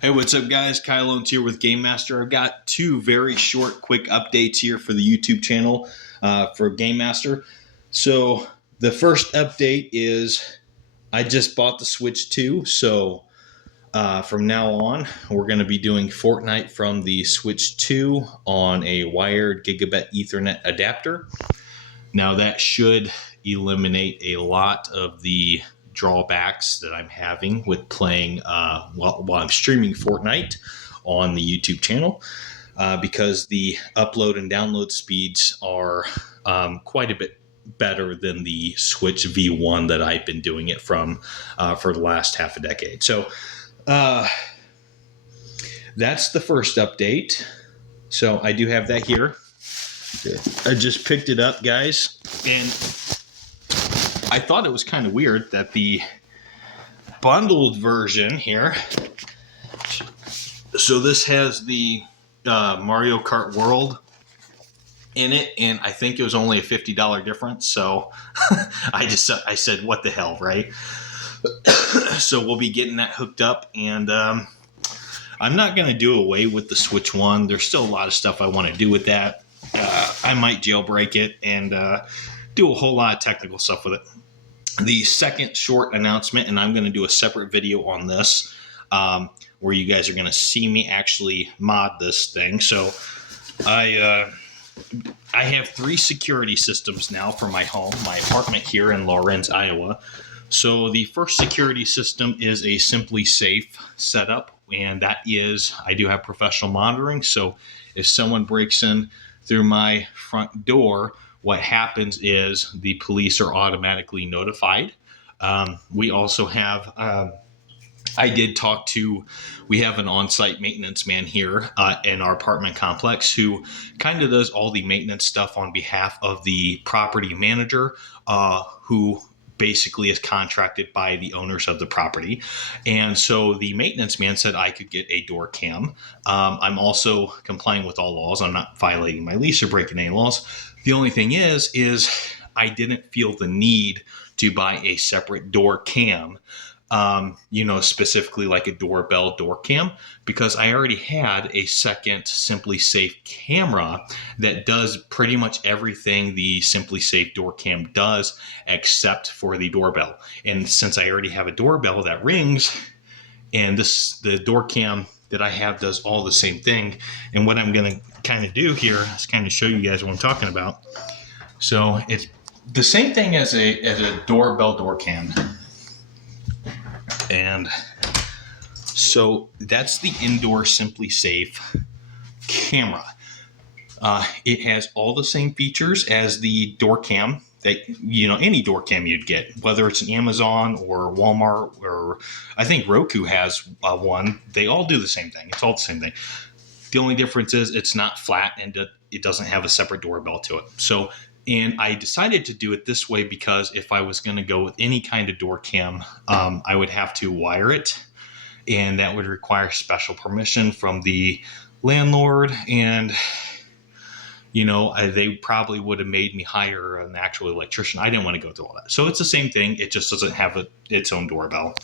Hey, what's up, guys? Kyle Owens here with Game Master. I've got two very short, quick updates here for the YouTube channel for Game Master. So, the first update is I just bought the Switch 2. So, from now on, we're going to be doing Fortnite from the Switch 2 on a wired gigabit Ethernet adapter. Now, that should eliminate a lot of the drawbacks that I'm having with playing while I'm streaming Fortnite on the YouTube channel because the upload and download speeds are quite a bit better than the Switch V1 that I've been doing it from for the last half a decade. So that's the first update. So I do have that here. I just picked it up, guys, and I thought it was kind of weird that the bundled version here, so this has the Mario Kart World in it, and I think it was only a $50 difference, so I said, what the hell, right? So we'll be getting that hooked up, and I'm not going to do away with the Switch 1. There's still a lot of stuff I want to do with that. I might jailbreak it and do a whole lot of technical stuff with it. The second short announcement, and I'm going to do a separate video on this where you guys are going to see me actually mod this thing. So I have 3 security systems now for my home, my apartment here in Lawrence, Iowa. So the first security system is a Simply Safe setup, and that is, I do have professional monitoring. So if someone breaks in through my front door, what happens is the police are automatically notified. We also have, we have an on-site maintenance man here in our apartment complex who kind of does all the maintenance stuff on behalf of the property manager, who basically is contracted by the owners of the property. And so the maintenance man said I could get a door cam. I'm also complying with all laws. I'm not violating my lease or breaking any laws. The only thing is I didn't feel the need to buy a separate door cam, specifically like a doorbell door cam, because I already had a second Simply Safe camera that does pretty much everything the Simply Safe door cam does except for the doorbell. And since I already have a doorbell that rings, and the door cam that I have does all the same thing. And what I'm going to kind of do here is kind of show you guys what I'm talking about. So it's the same thing as a doorbell door cam. And so that's the indoor Simply Safe camera. It has all the same features as the door cam that, any door cam you'd get, whether it's an Amazon or Walmart, or I think Roku has one. They all do the same thing. It's all the same thing. The only difference is it's not flat and it doesn't have a separate doorbell to it. So, and I decided to do it this way because if I was going to go with any kind of door cam, I would have to wire it, and that would require special permission from the landlord. And they probably would have made me hire an actual electrician. I didn't want to go through all that. So it's the same thing. It just doesn't have its own doorbell.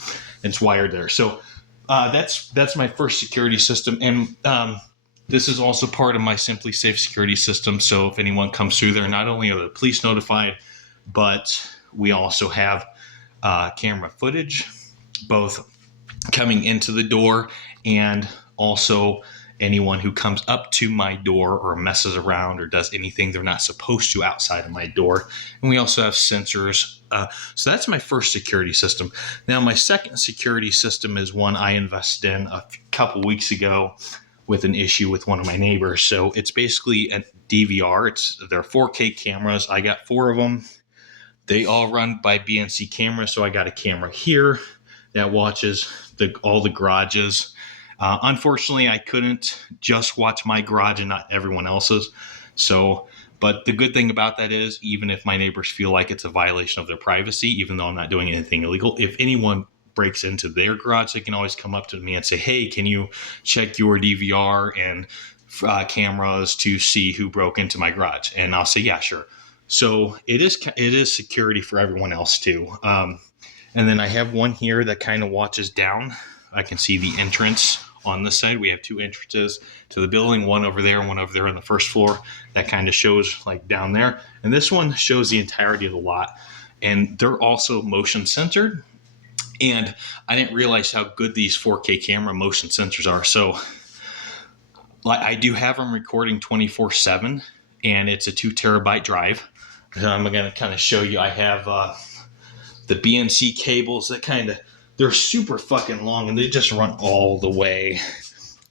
It's wired there. So that's my first security system. And this is also part of my Simply Safe security system. So if anyone comes through there, not only are the police notified, but we also have camera footage, both coming into the door and also anyone who comes up to my door or messes around or does anything they're not supposed to outside of my door. And we also have sensors. So that's my first security system. Now, my second security system is one I invested in a couple weeks ago with an issue with one of my neighbors. So it's basically a DVR. They're 4K cameras. I got 4 of them. They all run by BNC cameras. So I got a camera here that watches all the garages. Unfortunately, I couldn't just watch my garage and not everyone else's. So, but the good thing about that is, even if my neighbors feel like it's a violation of their privacy, even though I'm not doing anything illegal, if anyone breaks into their garage, they can always come up to me and say, hey, can you check your DVR and cameras to see who broke into my garage? And I'll say, yeah, sure. So it is security for everyone else too. And then I have one here that kind of watches down. I can see the entrance on this side. We have 2 entrances to the building, one over there and one over there on the first floor. That kind of shows like down there. And this one shows the entirety of the lot. And they're also motion censored. And I didn't realize how good these 4K camera motion sensors are. So I do have them recording 24/7, and it's a 2 terabyte drive. So I'm going to kind of show you. I have the BNC cables that they're super fucking long, and they just run all the way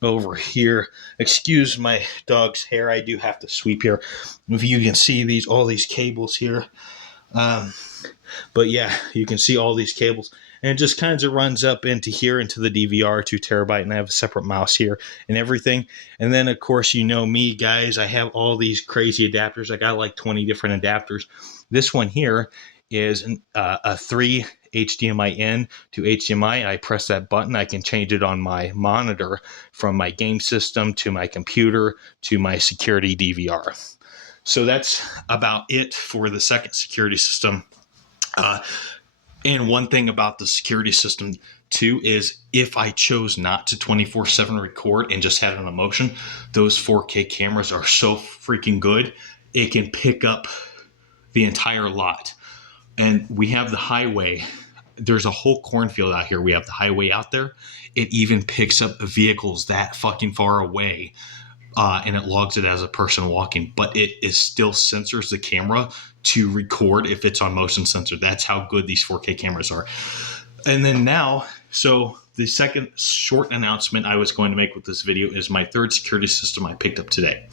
over here. Excuse my dog's hair. I do have to sweep here. If you can see all these cables here. But yeah, you can see all these cables. And it just kind of runs up into here, into the DVR, 2 terabyte, and I have a separate mouse here and everything. And then, of course, you know me, guys. I have all these crazy adapters. I got like 20 different adapters. This one here is a 3 HDMI in to HDMI. I press that button. I can change it on my monitor from my game system to my computer to my security DVR. So that's about it for the second security system. And one thing about the security system too is if I chose not to 24/7 record and just had it on motion, those 4K cameras are so freaking good. It can pick up the entire lot. And we have the highway. There's a whole cornfield out here. We have the highway out there. It even picks up vehicles that fucking far away. And it logs it as a person walking, but it still censors the camera to record if it's on motion sensor. That's how good these 4K cameras are. And then now, so the second short announcement I was going to make with this video is my third security system I picked up today.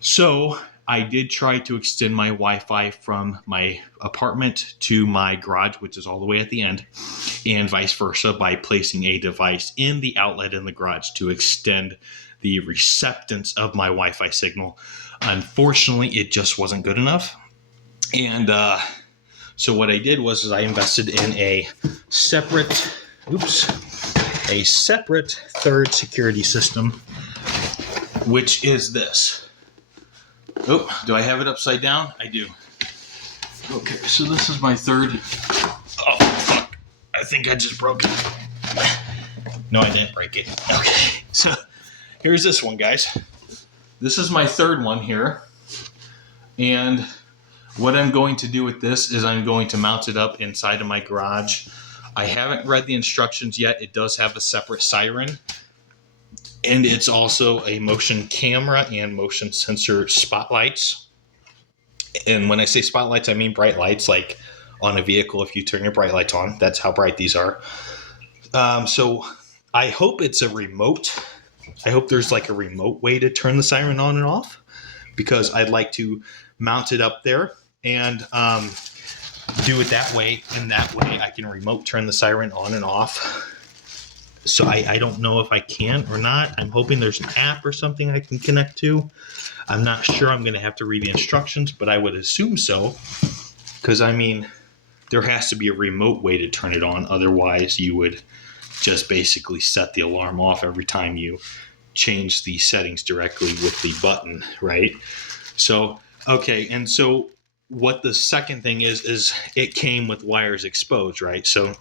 So I did try to extend my Wi-Fi from my apartment to my garage, which is all the way at the end, and vice versa by placing a device in the outlet in the garage to extend the receptance of my Wi-Fi signal. Unfortunately, it just wasn't good enough. And so what I did was I invested in a separate third security system, which is this. Oh, do I have it upside down? I do. Okay, so this is my third. Oh, fuck. I think I just broke it. No, I didn't break it. Okay, so here's this one, guys. This is my third one here. And what I'm going to do with this is I'm going to mount it up inside of my garage. I haven't read the instructions yet. It does have a separate siren. And it's also a motion camera and motion sensor spotlights. And when I say spotlights, I mean bright lights, like on a vehicle. If you turn your bright lights on, that's how bright these are. So I hope it's a remote. I hope there's like a remote way to turn the siren on and off, because I'd like to mount it up there and do it that way. And that way I can remote turn the siren on and off. So I don't know if I can or not. I'm hoping there's an app or something I can connect to. I'm not sure. I'm going to have to read the instructions, but I would assume so. Because, I mean, there has to be a remote way to turn it on. Otherwise, you would just basically set the alarm off every time you change the settings directly with the button, right? So, okay. And so what the second thing is it came with wires exposed, right? So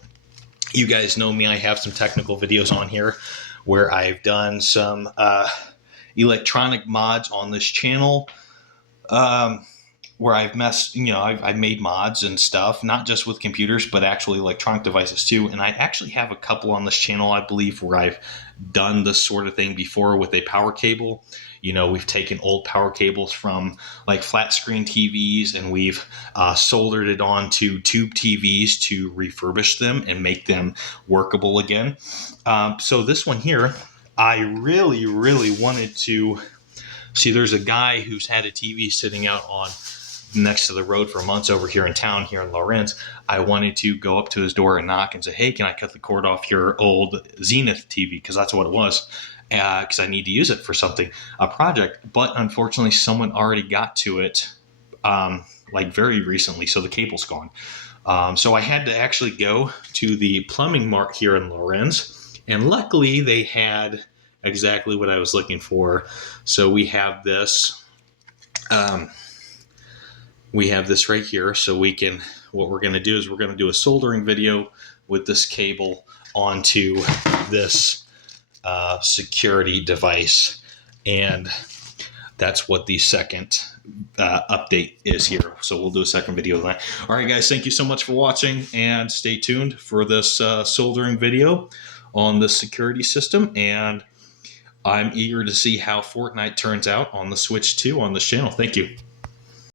you guys know me. I have some technical videos on here where I've done some electronic mods on this channel, where I've made mods and stuff, not just with computers, but actually electronic devices too. And I actually have a couple on this channel, I believe, where I've done this sort of thing before with a power cable. You know, we've taken old power cables from like flat screen TVs and we've soldered it onto tube TVs to refurbish them and make them workable again. So this one here, I really, really wanted to see. There's a guy who's had a TV sitting out on next to the road for months over here in town, here in Lawrence. I wanted to go up to his door and knock and say, hey, can I cut the cord off your old Zenith TV? Because that's what it was. Because I need to use it for something, a project. But unfortunately, someone already got to it like very recently, so the cable's gone. So I had to actually go to the plumbing mart here in Lawrence, and luckily they had exactly what I was looking for. So we have this. We have this right here. So what we're going to do is we're going to do a soldering video with this cable onto this security device. And that's what the second update is here. So we'll do a second video of that. All right, guys, thank you so much for watching, and stay tuned for this soldering video on the security system. And I'm eager to see how Fortnite turns out on the Switch 2 on this channel. Thank you.